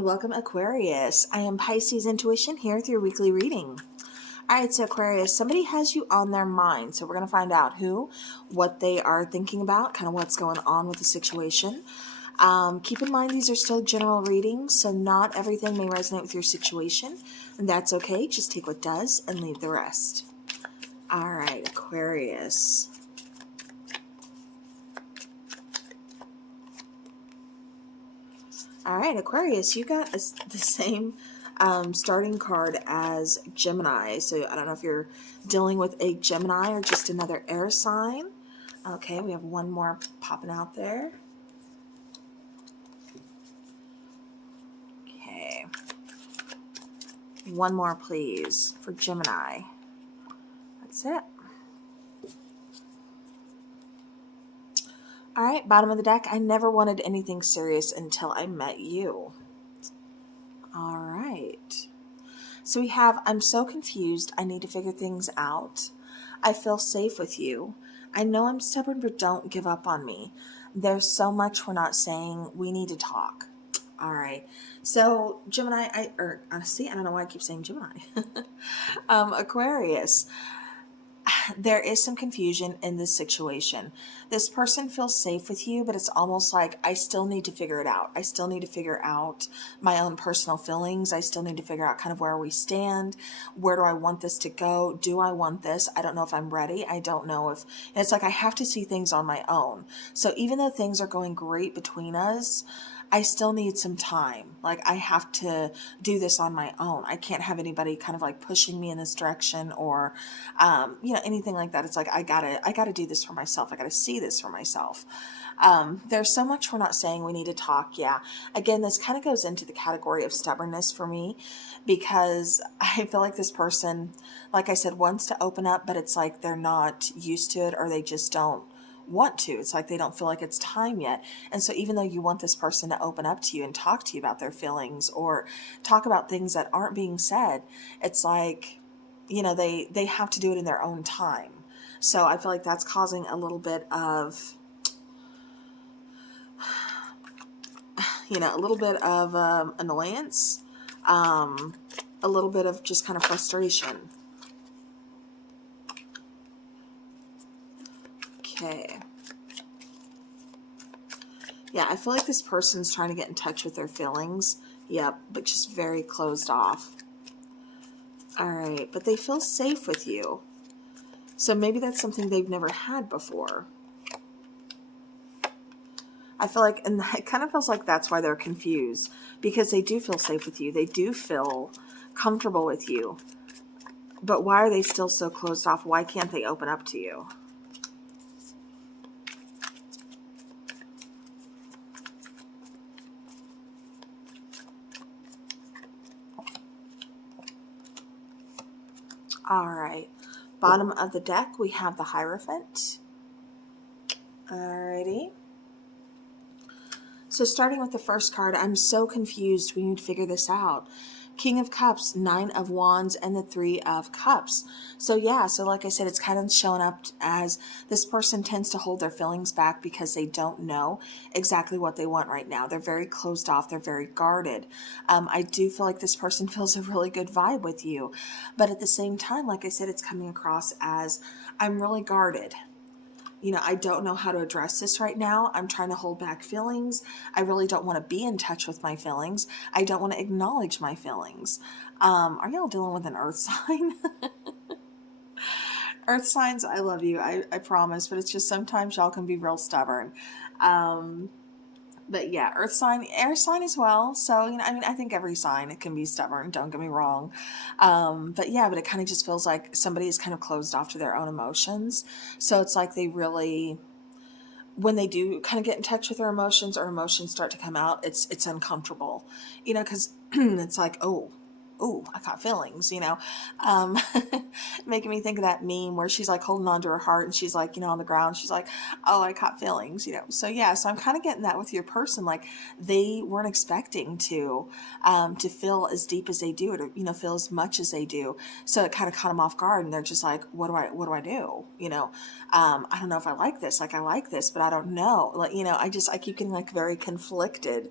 and welcome Aquarius. I am Pisces Intuition here with your weekly reading. Alright, so Aquarius, somebody has you on their mind. So we're going to find out who, what they are thinking about, kind of what's going on with the situation. Keep in mind these are still general readings, so not everything may resonate with your situation. And that's okay. Just take what does and leave the rest. Alright, Aquarius. All right, Aquarius, you got the same starting card as Gemini. So I don't know if you're dealing with a Gemini or just another air sign. Okay, we have one more popping out there. Okay. One more, please, for Gemini. That's it. All right, bottom of the deck. I never wanted anything serious until I met you. All right. So we have, I'm so confused. I need to figure things out. I feel safe with you. I know I'm stubborn, but don't give up on me. There's so much we're not saying. We need to talk. All right. So Gemini, honestly, I don't know why I keep saying Gemini. Aquarius. There is some confusion in this situation. This person feels safe with you, but it's almost like I still need to figure it out. I still need to figure out my own personal feelings. I still need to figure out kind of where we stand. Where do I want this to go? Do I want this? I don't know if I'm ready. I don't know if it's like I have to see things on my own. So even though things are going great between us, I still need some time. Like I have to do this on my own. I can't have anybody kind of like pushing me in this direction or, anything like that. It's like, I gotta do this for myself. I gotta see this for myself. There's so much we're not saying. We need to talk. Yeah. Again, this kind of goes into the category of stubbornness for me because I feel like this person, like I said, wants to open up, but it's like they're not used to it or they just don't want to. It's like they don't feel like it's time yet. And so even though you want this person to open up to you and talk to you about their feelings or talk about things that aren't being said, it's like, they have to do it in their own time. So I feel like that's causing a little bit of, annoyance, a little bit of just kind of frustration. Okay. Yeah, I feel like this person's trying to get in touch with their feelings. Yep, but just very closed off. All right, but they feel safe with you. So maybe that's something they've never had before. I feel like, and it kind of feels like that's why they're confused. Because they do feel safe with you. They do feel comfortable with you. But why are they still so closed off? Why can't they open up to you? All right, bottom of the deck, we have the Hierophant. Alrighty. So starting with the first card, I'm so confused. We need to figure this out. King of Cups, Nine of Wands, and the Three of Cups. So yeah, so like I said, it's kind of showing up as this person tends to hold their feelings back because they don't know exactly what they want right now. They're very closed off. They're very guarded. I do feel like this person feels a really good vibe with you. But at the same time, like I said, it's coming across as I'm really guarded. I don't know how to address this right now. I'm trying to hold back feelings. I really don't want to be in touch with my feelings. I don't want to acknowledge my feelings. Are y'all dealing with an earth sign? Earth signs, I love you. I promise. But it's just sometimes y'all can be real stubborn. But yeah, earth sign, air sign as well. So, I think every sign, it can be stubborn. Don't get me wrong. But it kind of just feels like somebody is kind of closed off to their own emotions. So it's like they really, when they do kind of get in touch with their emotions or emotions start to come out, it's uncomfortable, because it's like, oh, I caught feelings, making me think of that meme where she's like holding on to her heart and she's like, on the ground, she's like, oh, I caught feelings, So yeah, so I'm kind of getting that with your person. Like they weren't expecting to feel as deep as they do, or, feel as much as they do. So it kind of caught them off guard and they're just like, what do I do? I don't know if I like this. Like I like this, but I don't know. Like, I keep getting like very conflicted.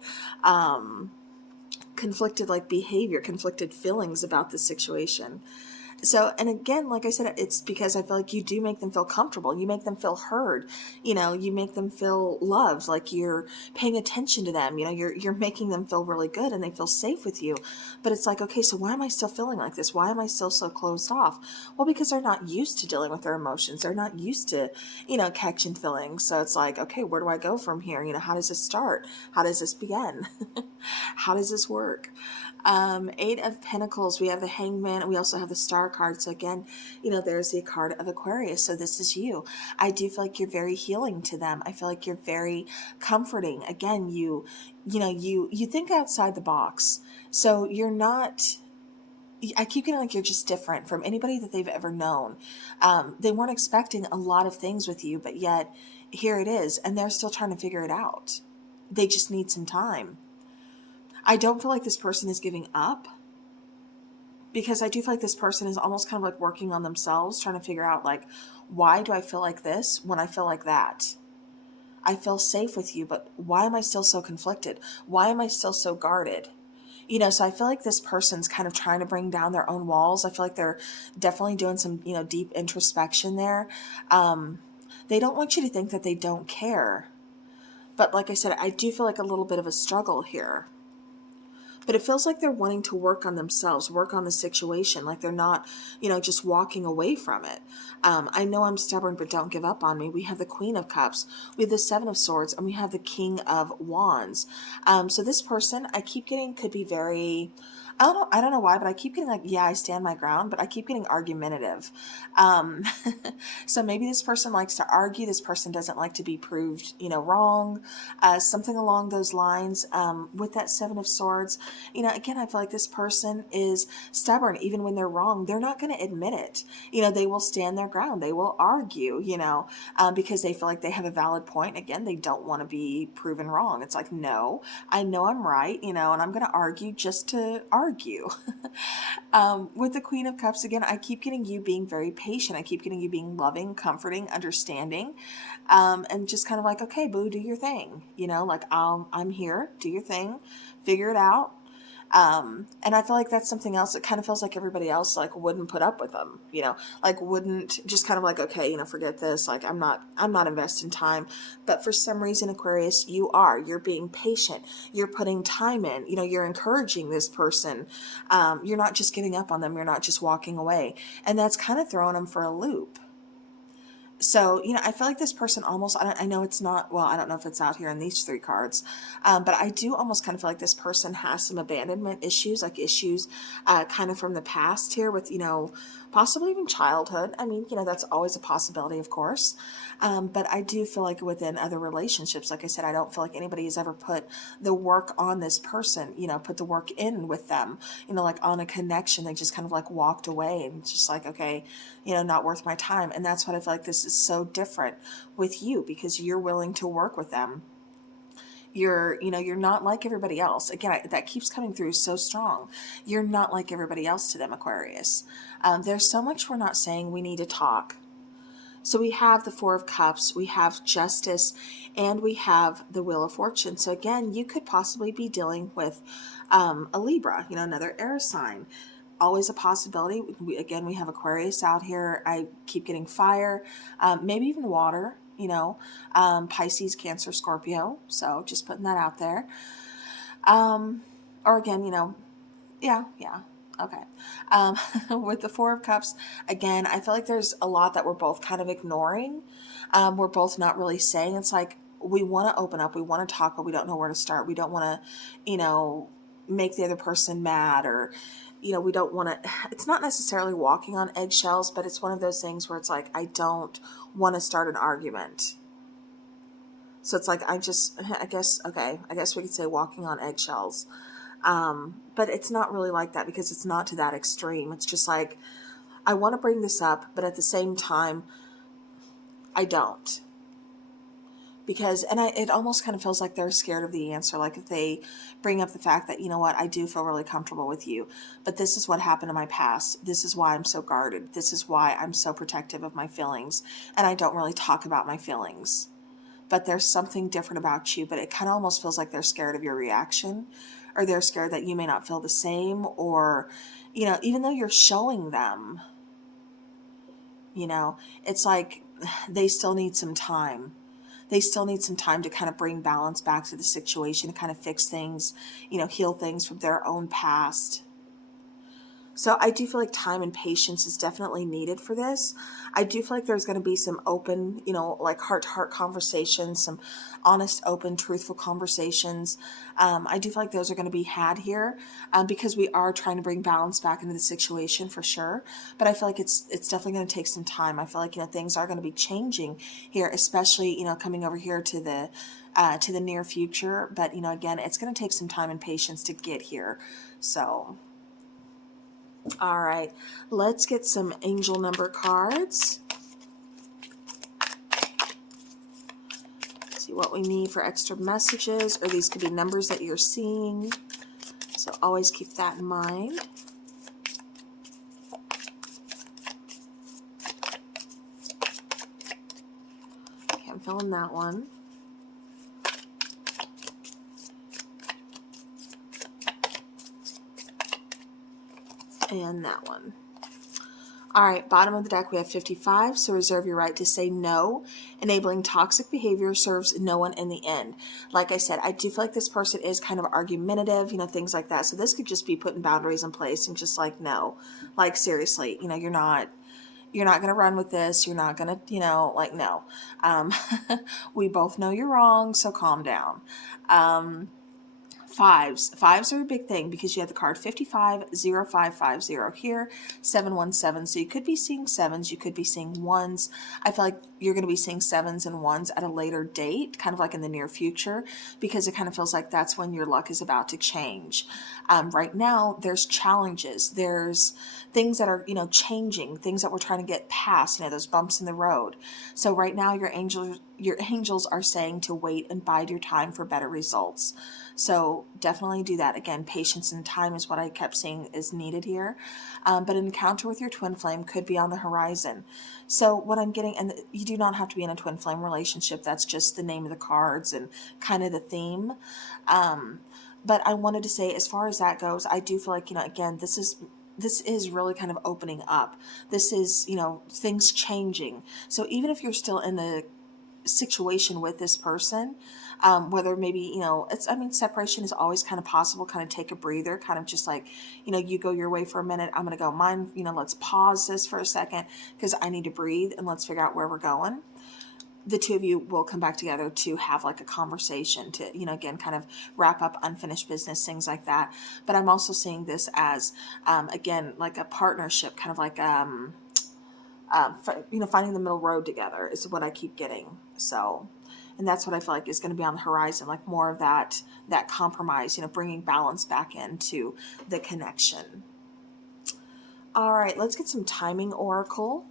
conflicted like behavior, conflicted feelings about the situation. So, and again, like I said, it's because I feel like you do make them feel comfortable. You make them feel heard. You make them feel loved, like you're paying attention to them. You're making them feel really good and they feel safe with you. But it's like, okay, so why am I still feeling like this? Why am I still so closed off? Well, because they're not used to dealing with their emotions. They're not used to, catching feelings. So it's like, okay, where do I go from here? How does this start? How does this begin? How does this work? Eight of Pentacles, we have the Hangman, and we also have the Star card. So again, there's the card of Aquarius. So this is you. I do feel like you're very healing to them. I feel like you're very comforting. Again, you think outside the box. So you're not, I keep getting like you're just different from anybody that they've ever known. They weren't expecting a lot of things with you, but yet here it is, and they're still trying to figure it out. They just need some time. I don't feel like this person is giving up, because I do feel like this person is almost kind of like working on themselves, trying to figure out like, why do I feel like this when I feel like that? I feel safe with you, but why am I still so conflicted? Why am I still so guarded? So I feel like this person's kind of trying to bring down their own walls. I feel like they're definitely doing some, deep introspection there. They don't want you to think that they don't care. But like I said, I do feel like a little bit of a struggle here. But it feels like they're wanting to work on themselves, work on the situation. Like they're not, just walking away from it. I know I'm stubborn, but don't give up on me. We have the Queen of Cups, we have the Seven of Swords, and we have the King of Wands. So this person, I keep getting, could be very, I don't know why, but I keep getting like, yeah, I stand my ground, but I keep getting argumentative. So maybe this person likes to argue. This person doesn't like to be proved, wrong. Something along those lines. With that Seven of Swords, again, I feel like this person is stubborn. Even when they're wrong, they're not going to admit it. They will stand their ground. They will argue, because they feel like they have a valid point. Again, they don't want to be proven wrong. It's like, no, I know I'm right, and I'm going to argue just to argue. With the Queen of Cups, again, I keep getting you being very patient. I keep getting you being loving, comforting, understanding, and just kind of like, okay, boo, do your thing. Like, I'm here, do your thing, figure it out. And I feel like that's something else that kind of feels like everybody else like wouldn't put up with them, like wouldn't just kind of like, okay, forget this. Like I'm not investing time, but for some reason, Aquarius, you're being patient. You're putting time in, you're encouraging this person. You're not just giving up on them. You're not just walking away. And that's kind of throwing them for a loop. So, I feel like this person almost, I know it's not, well, I don't know if it's out here in these three cards, but I do almost kind of feel like this person has some abandonment issues, like issues kind of from the past here with, possibly even childhood. I mean, that's always a possibility, of course. But I do feel like within other relationships, like I said, I don't feel like anybody has ever put the work on this person, put the work in with them, like on a connection. They just kind of like walked away and just like, okay, not worth my time. And that's what I feel like this is so different with you, because you're willing to work with them. You're not like everybody else. Again, that keeps coming through so strong. You're not like everybody else to them, Aquarius. There's so much we're not saying. We need to talk. So we have the Four of Cups, we have Justice, and we have the Wheel of Fortune. So again, you could possibly be dealing with a Libra, another air sign. Always a possibility. We have Aquarius out here. I keep getting fire, maybe even water, Pisces, Cancer, Scorpio. So just putting that out there. Or again, yeah. Okay. With the Four of Cups, again, I feel like there's a lot that we're both kind of ignoring. We're both not really saying. It's like we want to open up, we want to talk, but we don't know where to start. We don't want to, make the other person mad, or, we don't want to, it's not necessarily walking on eggshells, but it's one of those things where it's like, I don't want to start an argument. So it's like, I guess we could say walking on eggshells. But it's not really like that, because it's not to that extreme. It's just like, I want to bring this up, but at the same time, I don't. Because, it almost kind of feels like they're scared of the answer. Like if they bring up the fact that, I do feel really comfortable with you, but this is what happened in my past. This is why I'm so guarded. This is why I'm so protective of my feelings. And I don't really talk about my feelings. but there's something different about you, but it kind of almost feels like they're scared of your reaction, or they're scared that you may not feel the same, or, you know, even though you're showing them, you know, it's like they still need some time. They still need some time to kind of bring balance back to the situation, to kind of fix things, you know, heal things from their own past. So I do feel like time and patience is definitely needed for this. I do feel like there's going to be some open, you know, like heart-to-heart conversations, some honest, open, truthful conversations. I do feel like those are going to be had here, because we are trying to bring balance back into the situation for sure. But I feel like it's definitely going to take some time. I feel like, you know, things are going to be changing here, especially, you know, coming over here to the near future. But, you know, again, it's going to take some time and patience to get here. So, all right, let's get some angel number cards. See what we need for extra messages, or these could be numbers that you're seeing. So always keep that in mind. Okay, I'm feeling that one. And that one. All right, bottom of the deck, we have 55, so reserve your right to say no. Enabling toxic behavior serves no one in the end. Like I said, I do feel like this person is kind of argumentative, you know, things like that. So this could just be putting boundaries in place and just like, no, like seriously, you know, you're not going to run with this. You're not going to, you know, like, no. We both know you're wrong, so calm down. Fives are a big thing because you have the card 550550 here, 717. So you could be seeing sevens, you could be seeing ones. I feel like you're going to be seeing sevens and ones at a later date, kind of like in the near future, because it kind of feels like that's when your luck is about to change. Right now, there's challenges. There's things that are, you know, changing, things that we're trying to get past, you know, those bumps in the road. So right now, your angels are saying to wait and bide your time for better results. So definitely do that. Again, patience and time is what I kept saying is needed here. But an encounter with your twin flame could be on the horizon. So what I'm getting, and you do not have to be in a twin flame relationship. That's just the name of the cards and kind of the theme. But I wanted to say, as far as that goes, I do feel like, you know, again, this is really kind of opening up. This is, you know, things changing. So even if you're still in the situation with this person, whether maybe, you know, separation is always kind of possible. Kind of take a breather, kind of just like, you know, you go your way for a minute, I'm going to go mine, you know, let's pause this for a second because I need to breathe and let's figure out where we're going. The two of you will come back together to have like a conversation to, you know, again, kind of wrap up unfinished business, things like that. But I'm also seeing this as, again, like a partnership, kind of like, you know, finding the middle road together is what I keep getting. So, and that's what I feel like is going to be on the horizon, like more of that compromise, you know, bringing balance back into the connection. All right, let's get some timing oracle.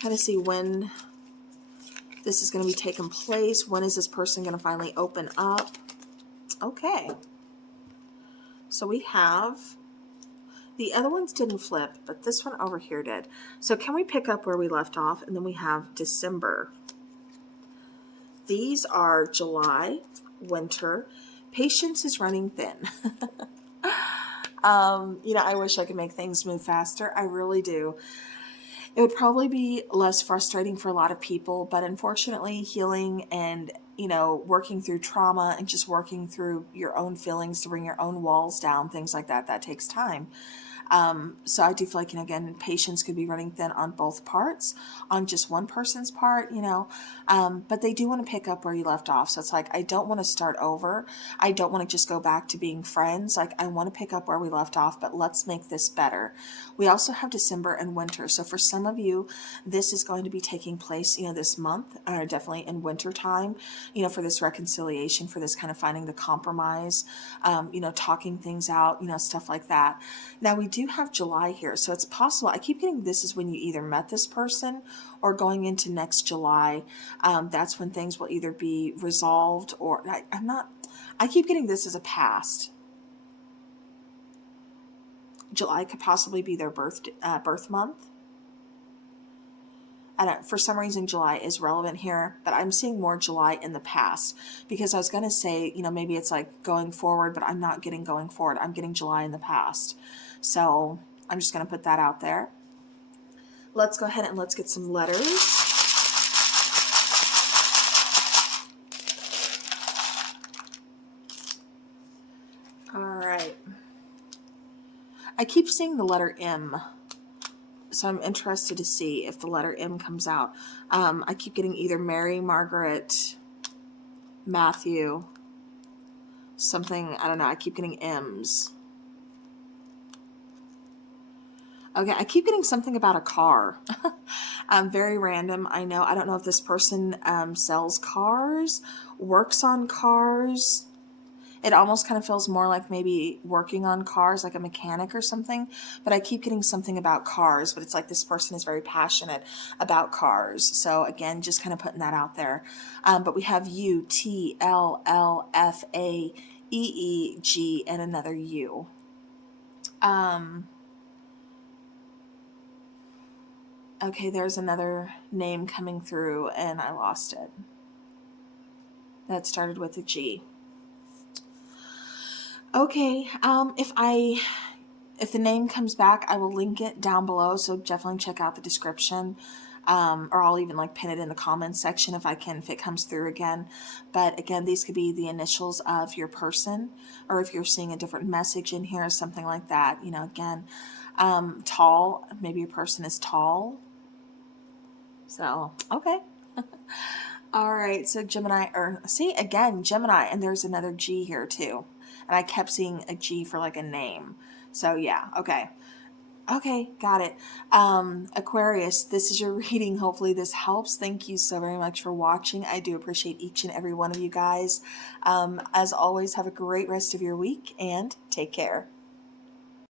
Kind of see when this is going to be taking place. When is this person going to finally open up? Okay. So we have, the other ones didn't flip, but this one over here did. So can we pick up where we left off? And then we have December. These are July, winter. Patience is running thin. You know, I wish I could make things move faster. I really do. It would probably be less frustrating for a lot of people, but unfortunately, healing and, you know, working through trauma and just working through your own feelings to bring your own walls down, things like that, that takes time. So I do feel like, you know, again, patience could be running thin on both parts, on just one person's part, you know, but they do want to pick up where you left off. So it's like, I don't want to start over. I don't want to just go back to being friends. Like, I want to pick up where we left off, but let's make this better. We also have December and winter. So for some of you, this is going to be taking place, you know, this month, definitely in winter time, you know, for this reconciliation, for this kind of finding the compromise, you know, talking things out, you know, stuff like that. Now we do have July here, so it's possible. I keep getting this is when you either met this person or going into next July. That's when things will either be resolved or I keep getting this as a past. July could possibly be their birth month. I don't, for some reason July is relevant here, but I'm seeing more July in the past, because I was going to say, you know, maybe it's like going forward, but I'm not getting going forward. I'm getting July in the past. So I'm just going to put that out there. Let's go ahead and let's get some letters. All right. I keep seeing the letter M, so I'm interested to see if the letter M comes out. I keep getting either Mary, Margaret, Matthew, something, I don't know, I keep getting M's. Okay, I keep getting something about a car. Very random, I know. I don't know if this person sells cars, works on cars. It almost kind of feels more like maybe working on cars, like a mechanic or something. But I keep getting something about cars, but it's like this person is very passionate about cars. So again, just kind of putting that out there. But we have U, T, L, L, F, A, E, E, G, and another U. Okay, there's another name coming through, and I lost it. That started with a G. Okay, if the name comes back, I will link it down below, so definitely check out the description, or I'll even like pin it in the comments section if I can, if it comes through again. But again, these could be the initials of your person, or if you're seeing a different message in here or something like that, you know, again, tall, maybe your person is tall. So, okay. All right, so Gemini, or see, again, Gemini, and there's another G here too. And I kept seeing a G for like a name. So yeah, okay. Okay, got it. Aquarius, this is your reading. Hopefully this helps. Thank you so very much for watching. I do appreciate each and every one of you guys. As always, have a great rest of your week and take care.